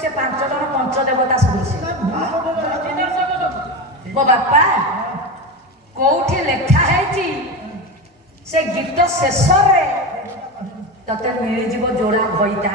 से 5 जन पंचदेवता सदृश मो बापा कोठी लेखा है से गीत शेष तते मिल जीव जोड़ा भईटा